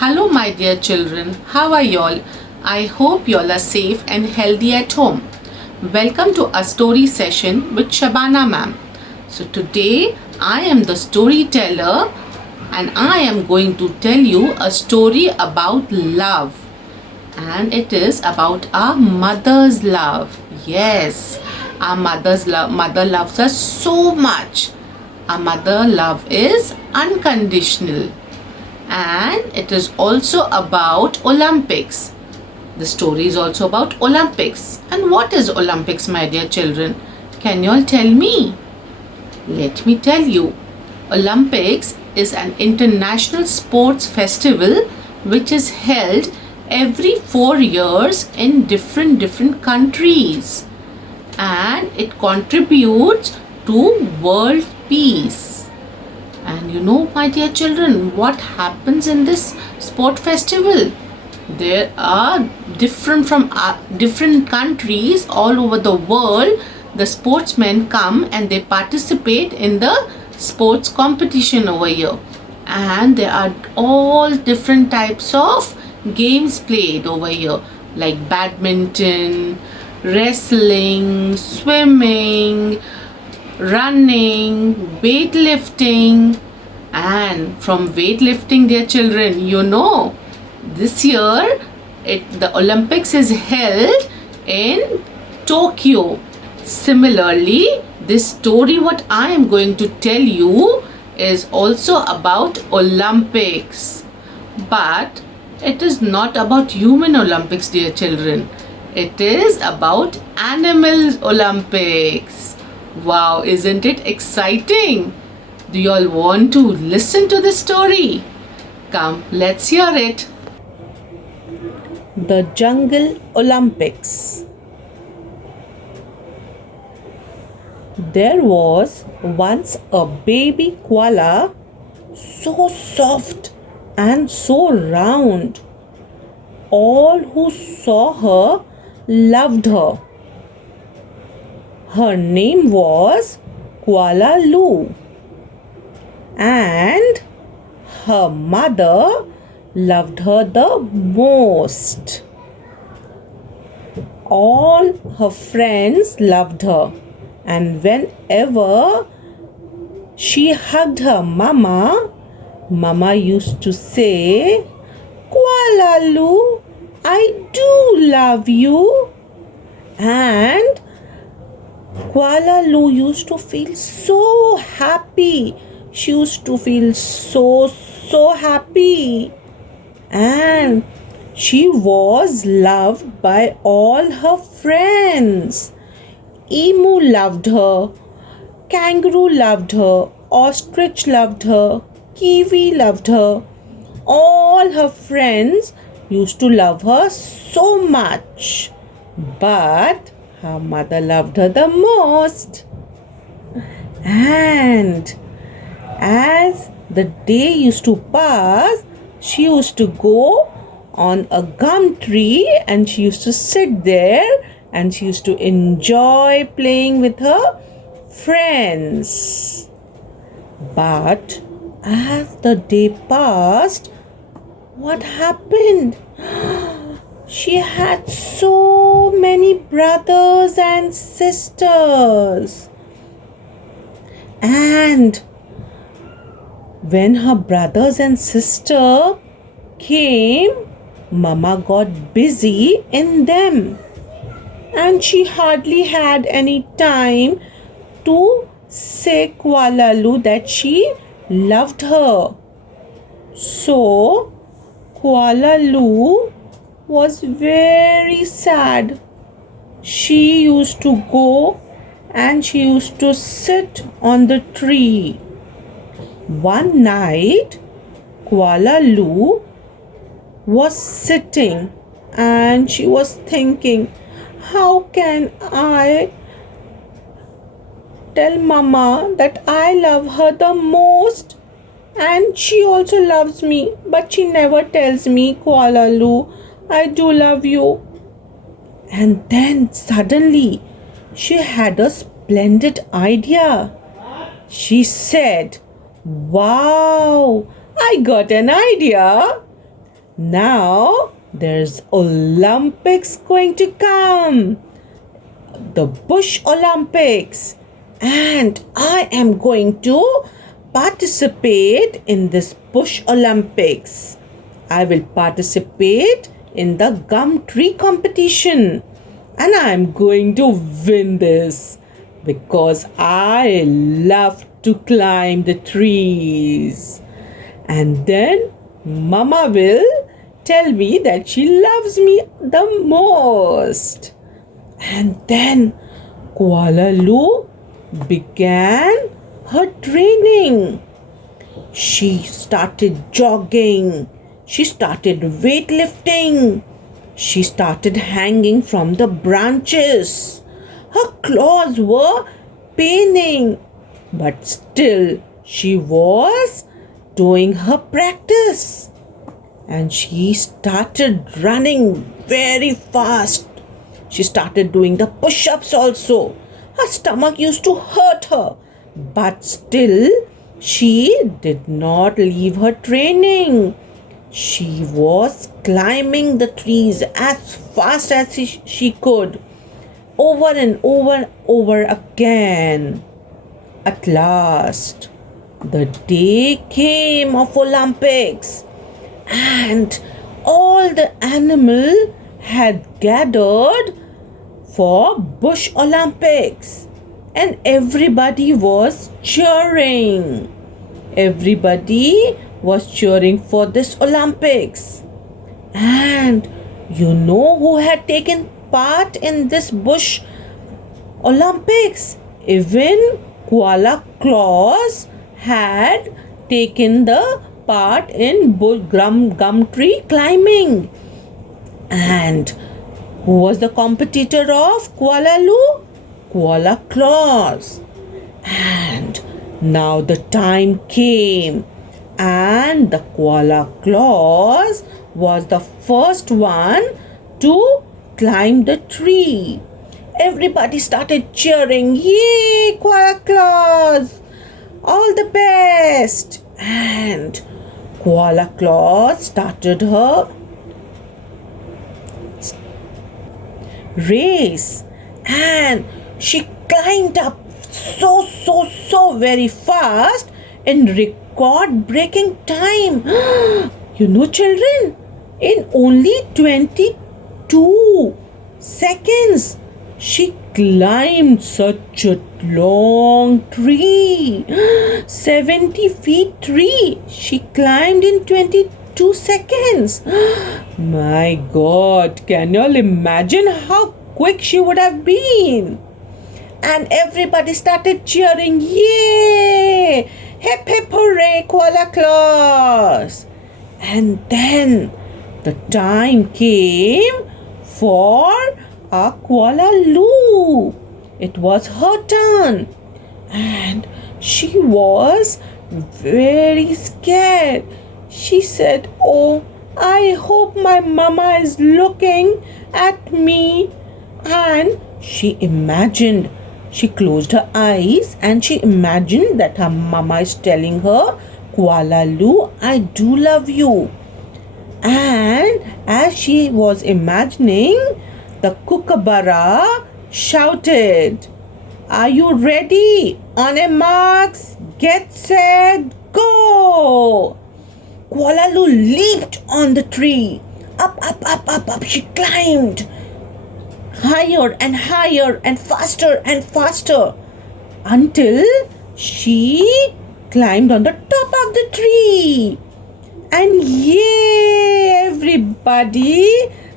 Hello, my dear children. How are y'all? I hope y'all are safe and healthy at home. Welcome to a story session with Shabana ma'am. So, today I am the storyteller and I am going to tell you a story about love. And it is about our mother's love. Yes, our mother loves us so much. Our mother love is unconditional, and it is also about Olympics. The story is also about Olympics. And what is Olympics, my dear children? Can you all tell me? Let me tell you. Olympics is an international sports festival which is held every 4 years in different countries, and it contributes to world peace. And you know, my dear children, what happens in this sport festival? There are different countries all over the world. The sportsmen come and they participate in the sports competition over here. And there are all different types of games played over here, like badminton, wrestling, swimming, running, weightlifting. And from weightlifting, dear children, you know, this year the Olympics is held in Tokyo. Similarly, this story what I am going to tell you is also about Olympics. But it is not about human Olympics, dear children. It is about animal Olympics. Wow, isn't it exciting? Do you all want to listen to the story? Come, let's hear it. The Jungle Olympics. There was once a baby koala, so soft and so round. All who saw her loved her. Her name was Kuala Lu, and her mother loved her the most. All her friends loved her, and whenever she hugged her mama used to say, Kuala Lu, I do love you. And Kuala Lu used to feel so happy. She used to feel so happy. And she was loved by all her friends. Emu loved her, kangaroo loved her, ostrich loved her, kiwi loved her. All her friends used to love her so much. But her mother loved her the most. And as the day used to pass, she used to go on a gum tree and she used to sit there and she used to enjoy playing with her friends. But as the day passed, what happened? She had so many brothers and sisters. And when her brothers and sister came, Mama got busy in them. And she hardly had any time to say Kuala Lu that she loved her. So Kuala Lu was very sad. She used to go and she used to sit on the tree. One night, Kuala Lu was sitting and she was thinking, how can I tell Mama that I love her the most? And she also loves me, but she never tells me, Kuala Lu, I do love you. And then suddenly she had a splendid idea. She said, Wow, I got an idea. Now there's Olympics going to come. The Bush Olympics. And I am going to participate in this Bush Olympics. I will participate in the gum tree competition. And I am going to win this because I love to climb the trees. And then Mama will tell me that she loves me the most. And then Koala Lu began her training. She started jogging. She started weightlifting. She started hanging from the branches. Her claws were paining, but still she was doing her practice. And she started running very fast. She started doing the push-ups also. Her stomach used to hurt her, but still she did not leave her training. She was climbing the trees as fast as she could, over and over again. At last, the day came of Olympics, and all the animals had gathered for Bush Olympics, and everybody was cheering. Everybody was cheering for this Olympics. And you know who had taken part in this Bush Olympics? Even Koala Claus had taken the part in gum tree climbing. And who was the competitor of Koala Lu? Koala Claus. And now the time came, and the Koala Claus was the first one to climb the tree. Everybody started cheering, "Yay, Koala Claus! All the best!" And Koala Claus started her race, and she climbed up so very fast in record breaking time. You know, children, in only 22 seconds she climbed such a long tree. 70 feet tree she climbed in 22 seconds. My God, can you all imagine how quick she would have been? And everybody started cheering, "Yay! Hip hip hooray, Koala Claus!" And then the time came for our Koala Lu. It was her turn, and she was very scared. She said, "Oh, I hope my mama is looking at me." And she closed her eyes and she imagined that her mama is telling her, "Koala Lu, I do love you." And as she was imagining, the kookaburra shouted, "Are you ready? On a marks, get set, go!" Koala Lu leaped on the tree. Up, she climbed. Higher and higher and faster until she climbed on the top of the tree. And yay! Everybody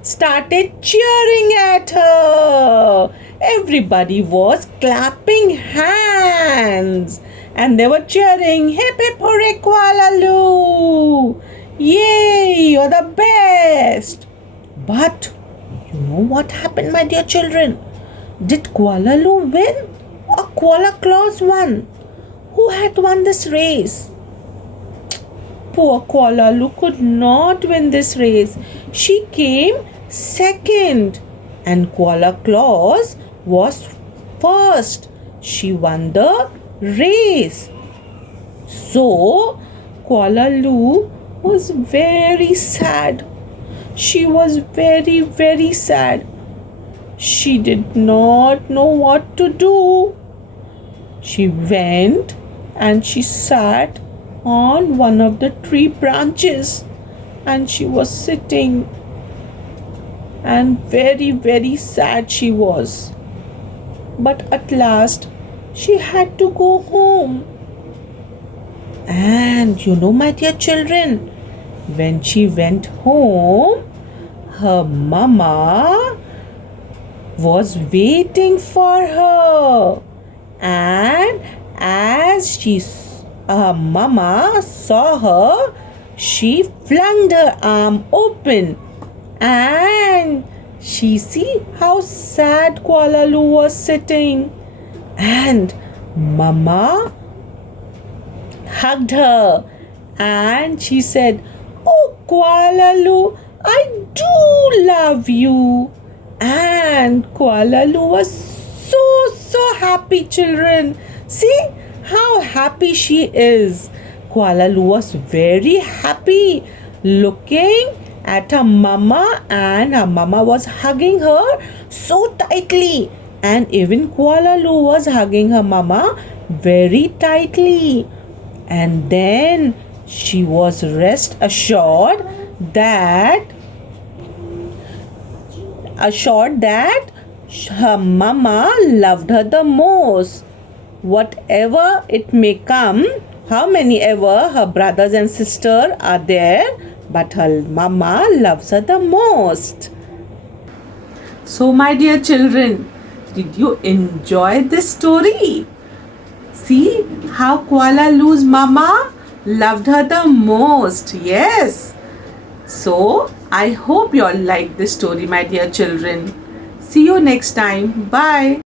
started cheering at her. Everybody was clapping hands and they were cheering, "Hip hip hooray, Koala Lu! Yay! You're the best!" But you know what happened, my dear children? Did Koala Lu win or Koala Claus won? Who had won this race? Poor Koala Lu could not win this race. She came second and Koala Claus was first. She won the race. So Koala Lu was very sad. She was very, very sad. She did not know what to do. She went and she sat on one of the tree branches, and she was sitting, and very, very sad she was. But at last she had to go home. And you know, my dear children, when she went home, her mama was waiting for her. And as her mama saw her, she flung her arm open, and she see how sad Kuala Lu was sitting, and mama hugged her, and she said, "Oh Kuala Lu, I do love you." And Kuala Lu was so happy, children. See how happy she is. Kuala Lu was very happy looking at her mama, and her mama was hugging her so tightly, and even Kuala Lu was hugging her mama very tightly. And then she was rest assured that her mama loved her the most. Whatever it may come, how many ever her brothers and sisters are there, but her mama loves her the most. So, my dear children, did you enjoy this story? See how Kuala Lu's mama loved her the most. Yes. So, I hope you all like this story, my dear children. See you next time. Bye.